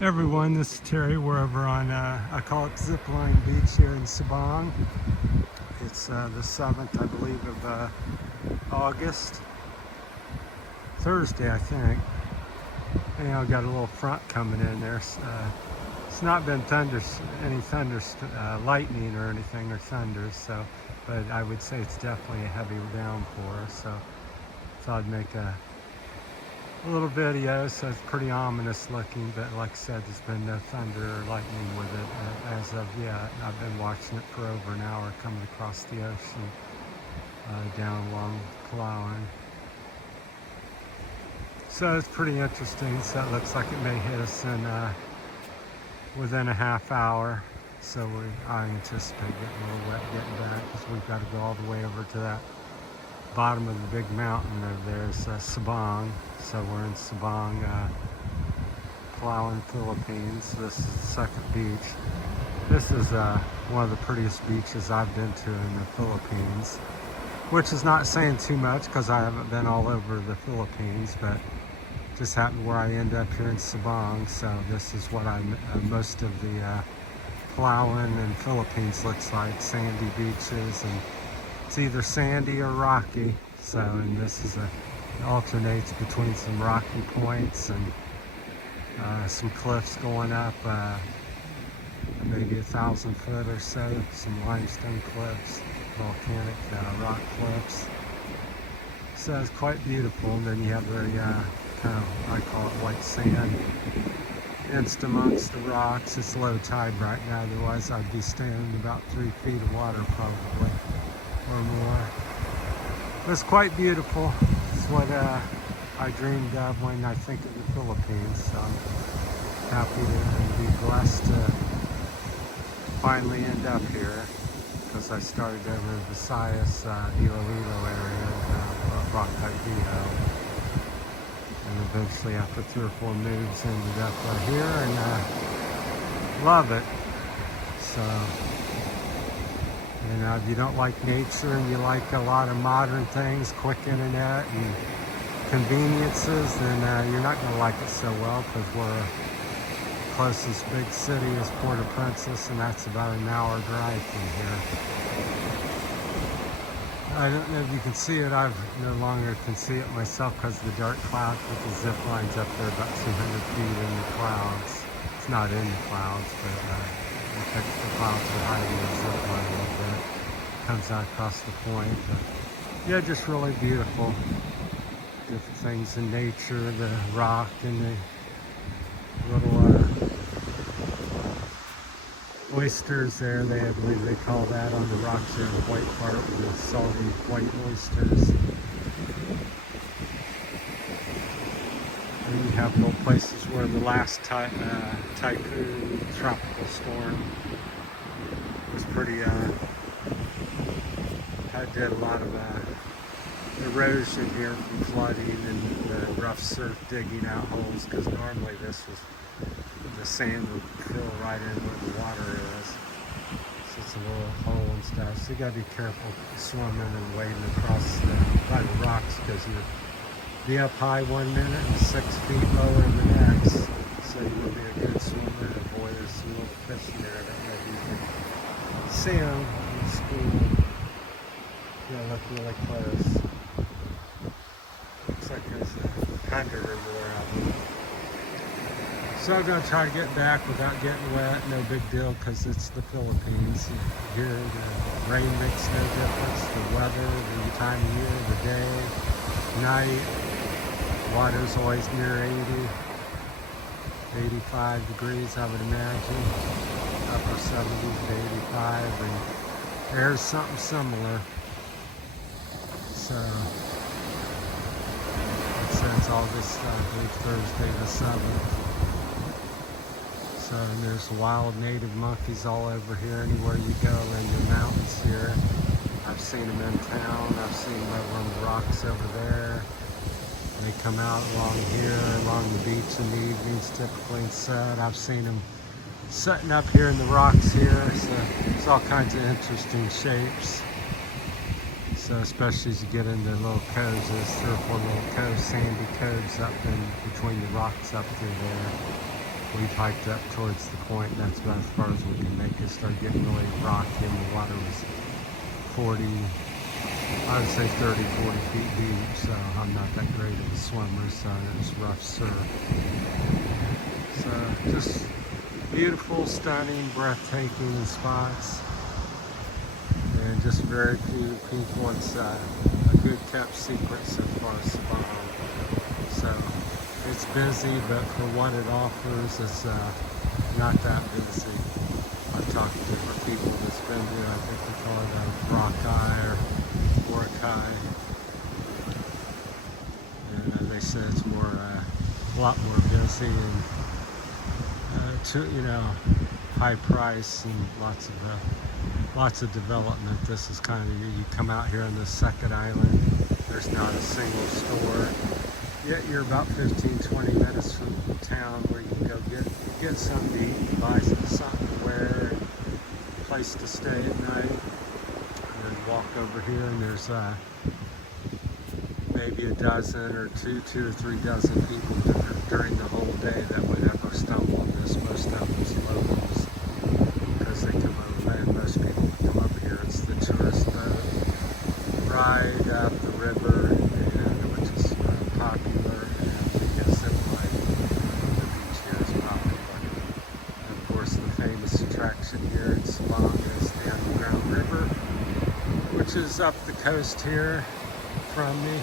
Everyone, this is Terry. We're over on, I call it Zipline Beach here in Sabang. It's the 7th, I believe, of August. Thursday, I think. And I've got a little front coming in there. It's not been any lightning or anything, or thunders, so, but I would say it's definitely a heavy downpour, so thought I'd make a little video. So it's pretty ominous looking, but like I said, there's been no thunder or lightning with it as of yet. I've been watching it for over an hour coming across the ocean down along Palawan. So it's pretty interesting. So it looks like it may hit us in within a half hour. So I anticipate getting a little wet getting back, because we've got to go all the way over to that bottom of the big mountain over there is Sabang. So we're in Sabang, Palawan, Philippines. This is the second beach. This is one of the prettiest beaches I've been to in the Philippines, which is not saying too much because I haven't been all over the Philippines, but just happened where I end up here in Sabang. So this is what most of the Palawan and Philippines looks like, sandy beaches, and it's either sandy or rocky. So, and this is alternates between some rocky points and some cliffs going up, maybe 1,000 foot or so, some limestone cliffs, volcanic rock cliffs. So it's quite beautiful. And then you have very kind of, I call it white sand inched amongst the rocks. It's low tide right now, otherwise I'd be standing about 3 feet of water probably, or more. But it's quite beautiful. It's what I dreamed of when I think of the Philippines. So I'm happy to be blessed to finally end up here, because I started over in Visayas, Iloilo area, Bacay Viho. And eventually, after 3 or 4 moves, ended up here, and love it. So, you know, if you don't like nature and you like a lot of modern things, quick internet and conveniences, then you're not going to like it so well, because we're closest big city is Port-au-Prince, and that's about an hour drive from here. I don't know if you can see it. I've no longer can see it myself because of the dark clouds, with the zip lines up there about 200 feet in the clouds. It's not in the clouds, but the clouds are hiding the zip line a little bit. Comes out across the point. But yeah, just really beautiful. Different things in nature, the rock and the little oysters there. I believe they call that on the rocks there in the white part, the salty white oysters. And you have little places where the last typhoon tropical storm was pretty, did a lot of erosion here from flooding and rough surf digging out holes, because normally the sand would fill right in where the water is. So it's a little hole and stuff. So you gotta be careful swimming and wading across by the rocks, because you'll be up high 1 minute and 6 feet lower the next. So you will be a good swimmer. And boy, there's some little fish in there. I don't know if you can see them in school. You gotta look really close. Looks like there's 100 or more of them. So I'm going to try to get back without getting wet. No big deal, because it's the Philippines. Here the rain makes no difference. The weather, the time of year, the day, night. Water's always near 80, 85 degrees, I would imagine. Upper 70s to 85. And air's something similar. So it says August, I believe Thursday the 7th. So, and there's wild native monkeys all over here, anywhere you go in the mountains here. I've seen them in town. I've seen them over on the rocks over there. They come out along here, along the beach in the evenings typically and set. I've seen them setting up here in the rocks here. So there's all kinds of interesting shapes. So especially as you get into little coves, there's 3 or 4 little coves, sandy coves up in between the rocks up through there. we've hiked up towards the point. That's about as far as we can make it. Started getting really rocky and the water was 40, I would say 30, 40 feet deep. So I'm not that great of a swimmer, so it was rough surf. So just beautiful, stunning, breathtaking spots. And just very few people. It's a good kept secret so far, Sabang. So it's busy, but for what it offers, it's not that busy. I've talked to different people that's been here. I think they call it a Rockeye or Boracay. And they said it's more, a lot more busy and, high price and lots of development. This is kind of, you come out here on the second island, there's not a single store. Yet you're about 15-20 minutes from town where you can go get something to eat, buy something to wear, a place to stay at night, and then walk over here and there's maybe a dozen or two or three dozen people during the whole day that would ever stumble on this. Most of them's locals because they come over, and most people come over here. It's the tourist boat ride up the river, and which is popular, and we get zip line. The beach here is popular. And of course, the famous attraction here in Sabang is the underground river, which is up the coast here from me.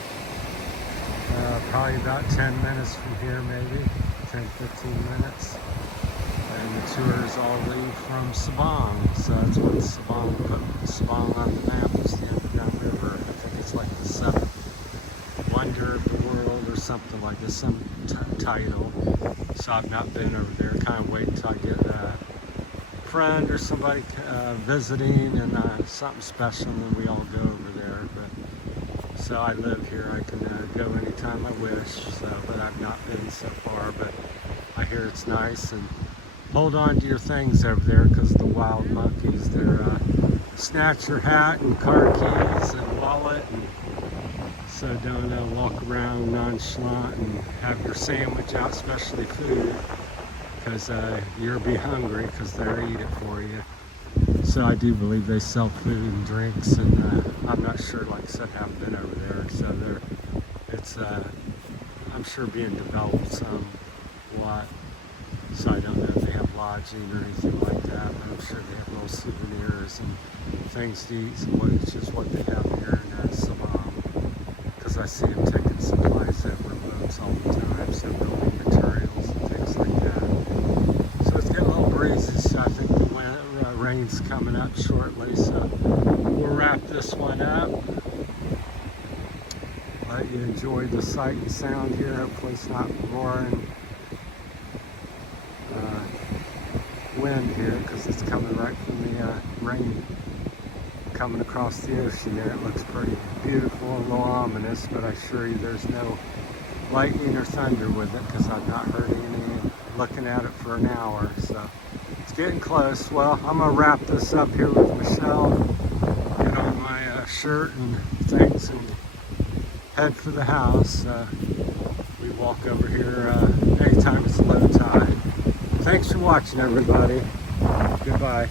Probably about 10 minutes from here, maybe 10-15 minutes. And the tours all leave from Sabang, so that's what Sabang put Sabang on the map, is the underground river. I think it's like the seventh wonder of the world or something like this, some title. So I've not been over there. Kind of wait until I get a friend or somebody visiting and something special, and then we all go over there. So I live here. I can go anytime I wish. So, but I've not been so far. But I hear it's nice. And hold on to your things over there, because the wild monkeys, they're snatch your hat and car keys and wallet. And so don't walk around nonchalant and have your sandwich out, especially food, because you'll be hungry because they'll eat it for you. So I do believe they sell food and drinks, and I'm not sure, like I said, I haven't been over there. So it's I'm sure being developed somewhat. So I don't know if they have lodging or anything like that, but I'm sure they have little souvenirs and things to eat, which is what they have here in Sabang. Because I see them taking supplies over boats all the time, so building materials and things like that. So it's getting a little breezy, so I think the rain's coming up shortly, so we'll wrap this one up. Let you enjoy the sight and sound here. Hopefully it's not roaring wind here, because it's coming right from the rain coming across the ocean there. It looks pretty beautiful and a little ominous, but I assure you there's no lightning or thunder with it, because I've not heard any looking at it for an hour. So it's getting close. Well, I'm gonna wrap this up here with Michelle, get on my shirt and things, and head for the house. We walk over here anytime it's low tide. Thanks for watching, everybody. Goodbye.